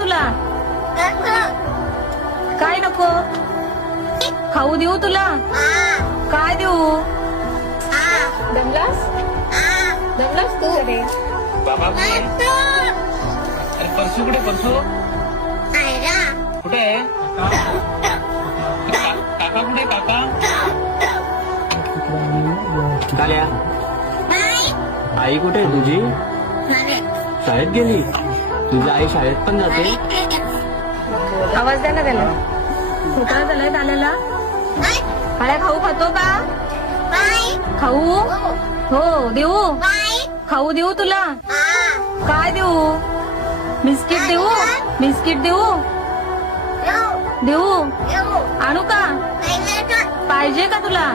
तुला? काय नको? खाऊ देऊ तुला? काय देऊ? दमलास? दमलास तू? बाबा कुठे? अरे परसू कुठे? परसू कुठे आहे? काका कुठे? काका काल्या आई कुठे आहे तुझी? शाळेत गेली? तुझी आई शाळेत पण जाते? आवाज द्या ना त्याला. खोकला झालाय त्याला. काळ्या खाऊ खातो का? खाऊ? हो देऊ? खाऊ देऊ तुला? काय देऊ? बिस्किट देऊ? बिस्किट देऊ? देऊ? आणू का? पाहिजे का तुला?